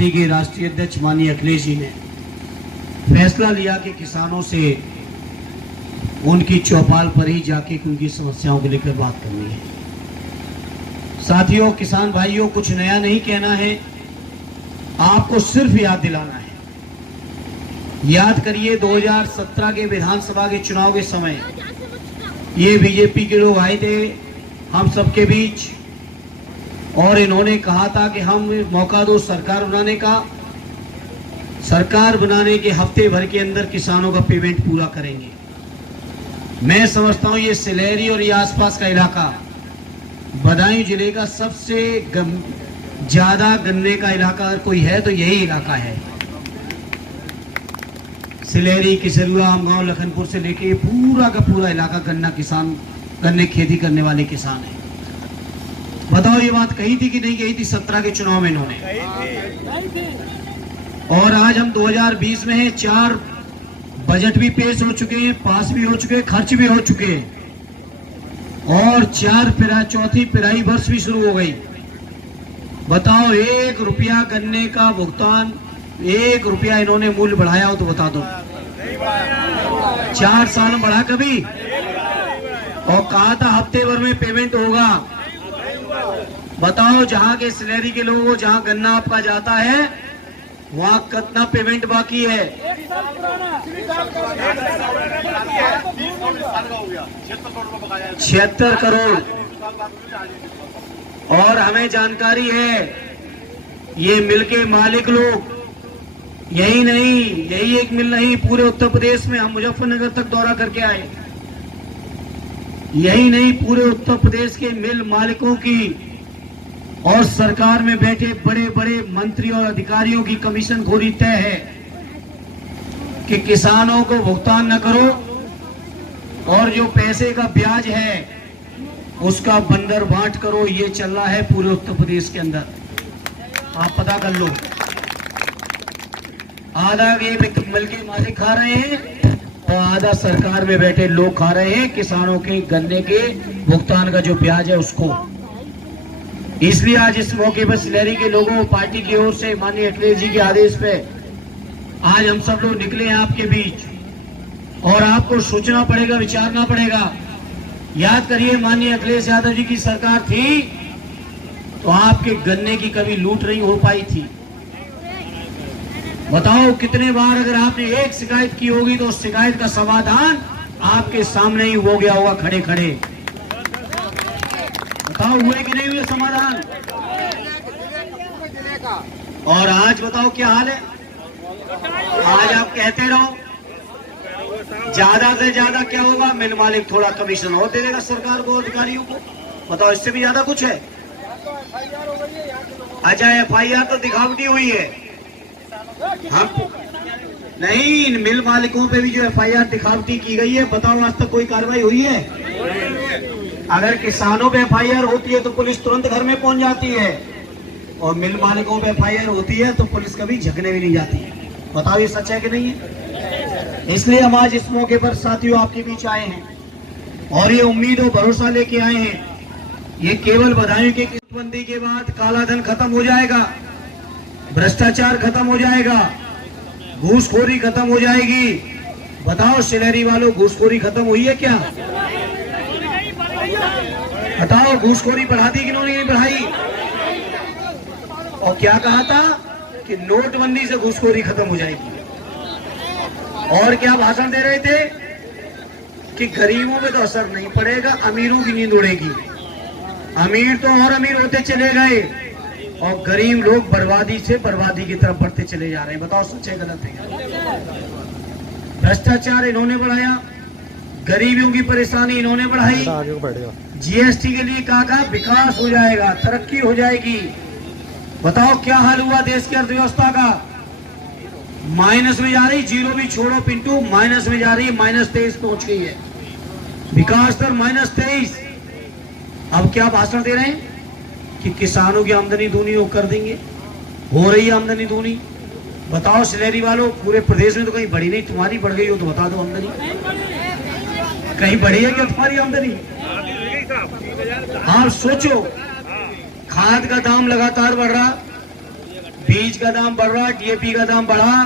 Party के राष्ट्रीय अध्यक्ष माननीय अखिलेश जी ने फैसला लिया कि किसानों से उनकी चौपाल पर ही जाके उनकी समस्याओं को लेकर बात करनी है। साथियों, किसान भाइयों, कुछ नया नहीं कहना है, आपको सिर्फ याद दिलाना है। याद करिए 2017 के विधानसभा के चुनाव के समय ये बीजेपी के लोग आए थे हम सबके बीच और इन्होंने कहा था कि हम मौका दो सरकार बनाने का, सरकार बनाने के हफ्ते भर के अंदर किसानों का पेमेंट पूरा करेंगे। मैं समझता हूं ये सिलेरी और ये आसपास का इलाका बदायूं जिले का सबसे ज्यादा गन्ने का इलाका अगर कोई है तो यही इलाका है। सिलेरी, किसरुआ, आमगांव, लखनपुर से लेके पूरा का पूरा इलाका गन्ने खेती करने वाले किसान है। बताओ, ये बात कही थी कि नहीं कही थी 17 के चुनाव में इन्होंने? और आज हम 2020 में हैं, 4 बजट भी पेश हो चुके हैं, पास भी हो चुके हैं, खर्च भी हो चुके हैं और चौथी पिराई वर्ष भी शुरू हो गई। बताओ, 1 रुपया गन्ने का भुगतान, 1 रुपया इन्होंने मूल्य बढ़ाया हो तो बता दो। 4 साल में बढ़ा कभी? और कहा था हफ्ते भर में पेमेंट होगा। बताओ, जहां के सिलेरी के लोगों को जहां गन्ना आपका जाता है वहां कितना पेमेंट बाकी है? 76 करोड़। और हमें जानकारी है ये मिल के मालिक लोग, यही नहीं, यही एक मिल नहीं, पूरे उत्तर प्रदेश में हम मुजफ्फरनगर तक दौरा करके आए, यही नहीं पूरे उत्तर प्रदेश के मिल मालिकों की और सरकार में बैठे बड़े बड़े मंत्री और अधिकारियों की कमीशन खोरी तय है कि किसानों को भुगतान न करो और जो पैसे का ब्याज है उसका बंदर बांट करो। ये चल रहा है पूरे उत्तर प्रदेश के अंदर, आप पता कर लो। आधा ये मिल के मालिक खा रहे हैं और आधा सरकार में बैठे लोग खा रहे हैं किसानों के गन्ने के भुगतान का जो ब्याज है उसको। इसलिए आज इस मौके पर सिलेरी के लोगों, पार्टी की ओर से माननीय अखिलेश जी के आदेश पे आज हम सब लोग निकले हैं आपके बीच और आपको सोचना पड़ेगा, विचारना पड़ेगा। याद करिए, माननीय अखिलेश यादव जी की सरकार थी तो आपके गन्ने की कभी लूट नहीं हो पाई थी। बताओ, कितने बार अगर आपने एक शिकायत की होगी तो उस शिकायत का समाधान आपके सामने ही हो गया होगा खड़े खड़े। बताओ, हुए कि नहीं हुए समाधान? और आज बताओ क्या हाल है? आज आप कहते रहो ज्यादा से ज्यादा क्या होगा, मिल मालिक थोड़ा कमीशन और दे देगा सरकार को, अधिकारियों को। बताओ, इससे भी ज्यादा कुछ है? अच्छा, FIR तो दिखावटी हुई है। हम नहीं, मिल मालिकों पे भी जो FIR दिखावटी की गई है, बताओ आज तक कोई कार्रवाई हुई है? अगर किसानों पे FIR होती है तो पुलिस तुरंत घर में पहुंच जाती है और मिल मालिकों पे FIR होती है तो पुलिस कभी झकने भी नहीं जाती है। बताओ, ये सच है कि नहीं है? इसलिए हम आज इस मौके पर साथियों आपके बीच आए हैं और ये उम्मीद और भरोसा लेके आए हैं। ये केवल बदायूं की नोटबंदी के बाद काला धन खत्म हो जाएगा, भ्रष्टाचार खत्म हो जाएगा, घूसखोरी खत्म हो जाएगी। बताओ, सिलेरी वालों, घूसखोरी खत्म हुई है क्या? बताओ, घूसखोरी बढ़ा दी कि नहीं बढ़ाई? और क्या कहा था कि नोटबंदी से घूसखोरी खत्म हो जाएगी। और क्या भाषण दे रहे थे कि गरीबों पे तो असर नहीं पड़ेगा, अमीरों की नींद उड़ेगी। अमीर तो और अमीर होते चले गए और गरीब लोग बर्बादी से बर्बादी की तरफ बढ़ते चले जा रहे हैं। बताओ, सच है गलत है? भ्रष्टाचार इन्होंने बढ़ाया, गरीबियों की परेशानी इन्होंने बढ़ाई। GST के लिए कहा विकास हो जाएगा, तरक्की हो जाएगी। बताओ, क्या हाल हुआ देश की अर्थव्यवस्था का? माइनस में जा रही, जीरो भी छोड़ो पिंटू, माइनस में जा रही है, -23 पहुंच गई है विकास दर, -23। अब क्या भाषण दे रहे हैं कि किसानों की आमदनी दूनी कर देंगे। हो रही है आमदनी दूनी। बताओ सिलेरी वालों, पूरे प्रदेश में तो कहीं बढ़ी नहीं, तुम्हारी बढ़ गई हो तो बता दो आमदनी। कहीं बढ़ी है क्या तुम्हारी आमदनी? आप सोचो, खाद का दाम लगातार बढ़ रहा, बीज का दाम बढ़ रहा, डीएपी का दाम बढ़ा,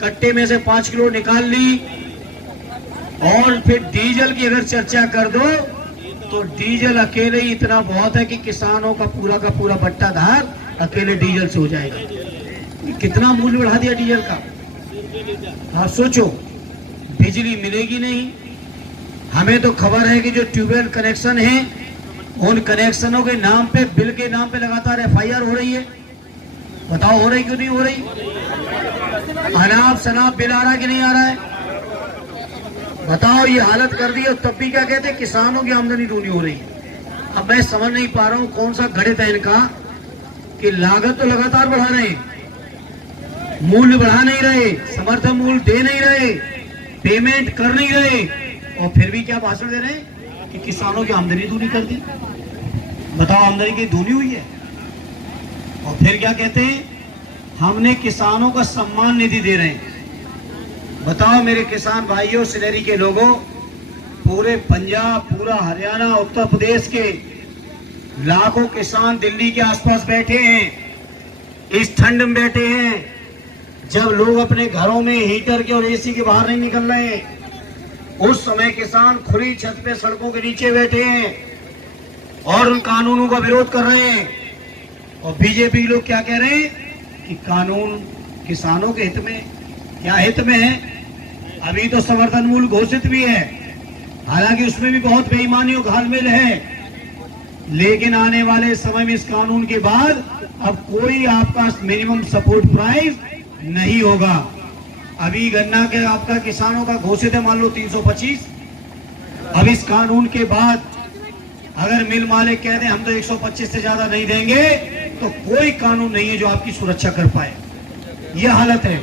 कट्टे में से 5 किलो निकाल ली। और फिर डीजल की अगर चर्चा कर दो तो डीजल अकेले ही इतना बहुत है कि किसानों का पूरा बट्टाधार अकेले डीजल से हो जाएगा। कितना मूल्य बढ़ा दिया डीजल का। आप सोचो, बिजली मिलेगी नहीं। हमें तो खबर है कि जो ट्यूबवेल कनेक्शन है उन कनेक्शनों के नाम पे, बिल के नाम पे लगातार एफआईआर हो रही है। बताओ हो रही क्यों नहीं हो रही? अनाप शनाप बिल आ रहा कि नहीं आ रहा है? बताओ, ये हालत कर दी और तब भी क्या कहते हैं किसानों की आमदनी दूनी हो रही है। अब मैं समझ नहीं पा रहा हूं कौन सा गणित है इनका कि लागत तो लगातार बढ़ा रहे हैं, मूल्य बढ़ा नहीं रहे, समर्थन मूल्य दे नहीं रहे, पेमेंट कर नहीं रहे, और फिर भी क्या भाषण दे रहे हैं कि किसानों की आमदनी दूनी कर दी। बताओ, आमदनी की दूनी हुई है। और फिर क्या कहते हैं, हमने किसानों का सम्मान निधि दे रहे हैं। बताओ मेरे किसान भाइयों, सिलेरी के लोगों, पूरे पंजाब, पूरा हरियाणा, उत्तर प्रदेश के लाखों किसान दिल्ली के आसपास बैठे हैं, इस ठंड में बैठे हैं, जब लोग अपने घरों में हीटर के और एसी के बाहर नहीं निकल रहे हैं। उस समय किसान खुली छत पे सड़कों के नीचे बैठे हैं और उन कानूनों का विरोध कर रहे हैं। और बीजेपी लोग क्या कह रहे हैं कि कानून किसानों के हित में। क्या हित में है? अभी तो समर्थन मूल्य घोषित भी है, हालांकि उसमें भी बहुत बेईमानी और घालमेल है, लेकिन आने वाले समय में इस कानून के बाद अब कोई आपका मिनिमम सपोर्ट प्राइस नहीं होगा। अभी गन्ना के आपका किसानों का घोषित है मान लो 325। अब इस कानून के बाद अगर मिल मालिक कह दें हम तो 125 से ज्यादा नहीं देंगे, तो कोई कानून नहीं है जो आपकी सुरक्षा कर पाए। यह हालत है।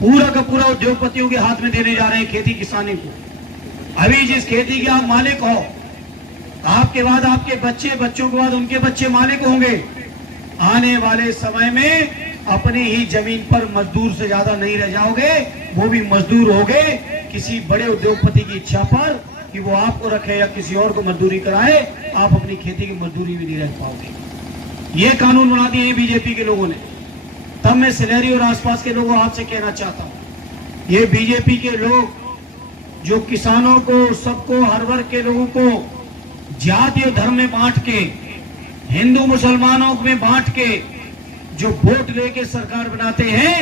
पूरा का पूरा उद्योगपतियों के हाथ में देने जा रहे हैं खेती किसानी को। अभी जिस खेती के आप मालिक हो, आपके बाद आपके बच्चे, बच्चों के बाद उनके बच्चे मालिक होंगे। आने वाले समय में अपनी ही जमीन पर मजदूर से ज्यादा नहीं रह जाओगे, वो भी मजदूर होगे किसी बड़े उद्योगपति की इच्छा पर कि वो आपको रखे या किसी और को मजदूरी कराए। आप अपनी खेती की मजदूरी भी नहीं रह पाओगे। ये कानून बना दिए हैं बीजेपी के लोगों ने। तब मैं सिलेरी और आसपास के लोगों आपसे कहना चाहता हूं, ये बीजेपी के लोग जो किसानों को, सबको, हर वर्ग के लोगों को जाति और धर्म में बांट के, हिंदू मुसलमानों में बांट के जो वोट लेके सरकार बनाते हैं,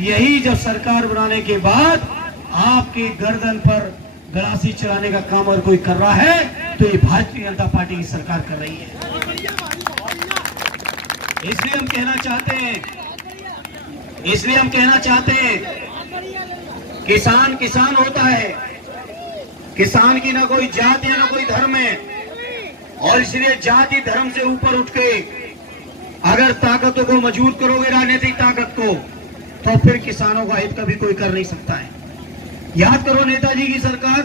यही जब सरकार बनाने के बाद आपके गर्दन पर गलासी चलाने का काम अगर कोई कर रहा है तो ये भारतीय जनता पार्टी की सरकार कर रही है। इसलिए हम कहना चाहते हैं किसान किसान होता है, किसान की ना कोई जाति है ना कोई धर्म है, और इसलिए जाति धर्म से ऊपर उठ के अगर ताकतों को मजबूत करोगे, राजनीतिक ताकत को, तो फिर किसानों का हित कभी कोई कर नहीं सकता है। याद करो नेताजी की सरकार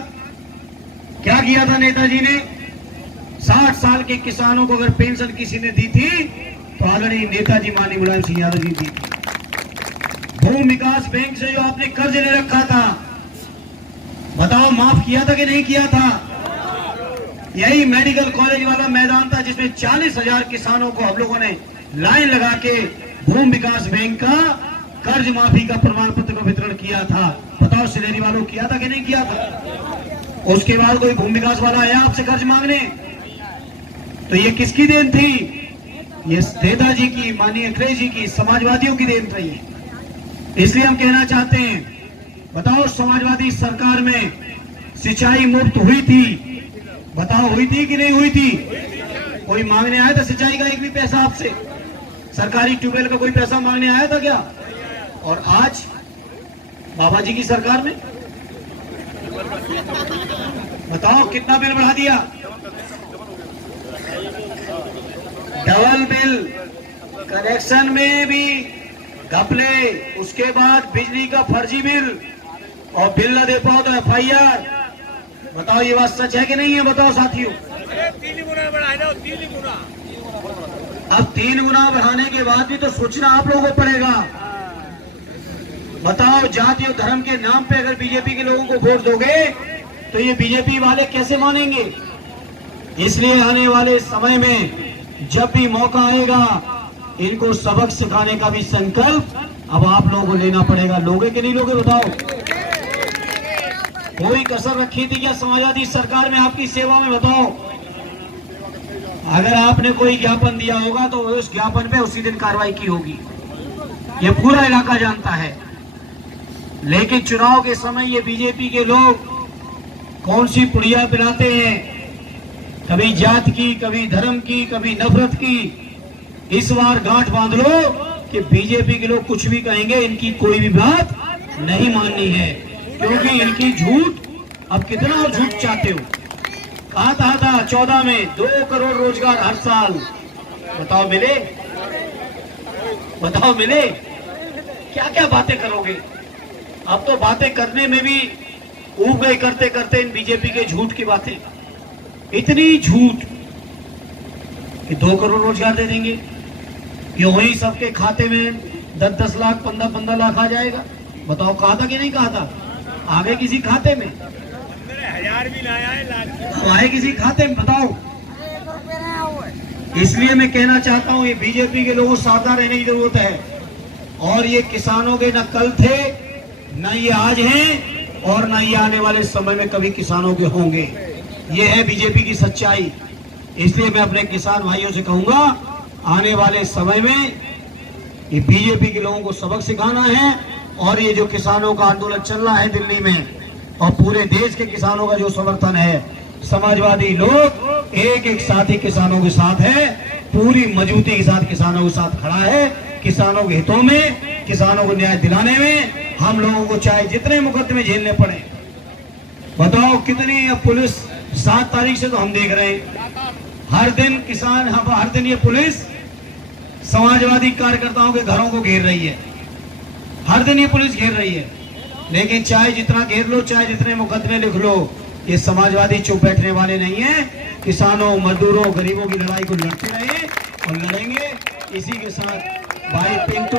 क्या किया था। नेताजी ने 60 साल के किसानों को अगर पेंशन किसी ने दी थी तो आदरणीय नेताजी माननीय मुलायम सिंह यादव जी दी थी। भूमि विकास बैंक से जो आपने कर्ज ले रखा था, बताओ माफ किया था कि नहीं किया था? यही मेडिकल कॉलेज वाला मैदान था जिसमें 40,000 किसानों को हम लोगों ने लाइन लगा के भूमि विकास बैंक का कर्ज माफी का प्रमाण पत्र का वितरण किया था। बताओ सिलेरी वालों किया था कि नहीं किया था? उसके बाद कोई भूमि विकास वाला आया आपसे कर्ज मांगने? तो ये किसकी देन थी? ये नेताजी की, माननीय अखिलेश जी की, समाजवादियों की देन रही है। इसलिए हम कहना चाहते हैं, बताओ समाजवादी सरकार में सिंचाई मुफ्त हुई थी? बताओ हुई थी कि नहीं हुई थी? कोई मांगने आया था सिंचाई का एक भी पैसा आपसे? सरकारी ट्यूबवेल का कोई पैसा मांगने आया था क्या? और आज बाबा जी की सरकार में बताओ कितना बिल बढ़ा दिया? डबल बिल, कनेक्शन में भी घपले, उसके बाद बिजली का फर्जी बिल, और बिल न दे पाओ तो एफआईआर। बताओ ये बात सच है कि नहीं है? बताओ साथियों। 3 गुना बढ़ा दो, 3 गुना। अब 3 गुना बढ़ाने के बाद भी तो सोचना आप लोगों को पड़ेगा। बताओ जाति और धर्म के नाम पे अगर बीजेपी के लोगों को वोट दोगे तो ये बीजेपी वाले कैसे मानेंगे? इसलिए आने वाले समय में जब भी मौका आएगा इनको सबक सिखाने का भी संकल्प अब आप लोगों को लेना पड़ेगा। लोगे कि नहीं लोगे बताओ? कोई कसर रखी थी क्या समाजवादी सरकार में आपकी सेवा में? बताओ। अगर आपने कोई ज्ञापन दिया होगा तो उस ज्ञापन पे उसी दिन कार्रवाई की होगी, ये पूरा इलाका जानता है। लेकिन चुनाव के समय ये बीजेपी के लोग कौन सी पुड़िया पिलाते हैं, कभी जात की, कभी धर्म की, कभी नफरत की। इस बार गांठ बांध लो कि बीजेपी के लोग कुछ भी कहेंगे, इनकी कोई भी बात नहीं माननी है, क्योंकि इनकी झूठ, अब कितना और झूठ चाहते हो? कहा था 14 में 2 करोड़ रोजगार हर साल, बताओ मिले? बताओ मिले? क्या क्या बातें करोगे? अब तो बातें करने में भी ऊब गए करते करते इन बीजेपी के झूठ की बातें। इतनी झूठ कि 2 करोड़ रोजगार दे देंगे, ये वही सबके खाते में 10-10 लाख 15-15 लाख आ जाएगा। बताओ कहा था कि नहीं कहा था? आगे किसी खाते में 1000 भी लाया है, लाख तो आए किसी खाते में? बताओ। इसलिए मैं कहना चाहता हूं, ये बीजेपी के लोगों को सावधान रहने की जरूरत है। और ये किसानों के न कल थे, न ये आज हैं, और न ये आने वाले समय में कभी किसानों के होंगे। ये है बीजेपी की सच्चाई। इसलिए मैं अपने किसान भाइयों से कहूंगा, आने वाले समय में ये बीजेपी के लोगों को सबक सिखाना है। और ये जो किसानों का आंदोलन चल रहा है दिल्ली में, और पूरे देश के किसानों का जो समर्थन है, समाजवादी लोग एक एक साथी किसानों के साथ है, पूरी मजबूती के साथ किसानों के साथ खड़ा है। किसानों के हितों में, किसानों को न्याय दिलाने में हम लोगों को चाहे जितने मुकदमे झेलने पड़े। बताओ कितनी अब पुलिस 7 तारीख से तो हम देख रहे हैं, हर दिन किसान, हर दिन ये पुलिस समाजवादी कार्यकर्ताओं के घरों को घेर रही है, हर दिन ये पुलिस घेर रही है। लेकिन चाहे जितना घेर लो, चाहे जितने मुकदमे लिख लो, ये समाजवादी चुप बैठने वाले नहीं है। किसानों, मजदूरों, गरीबों की लड़ाई को लड़ते रहे और लड़ेंगे। इसी के साथ भाई पिंटू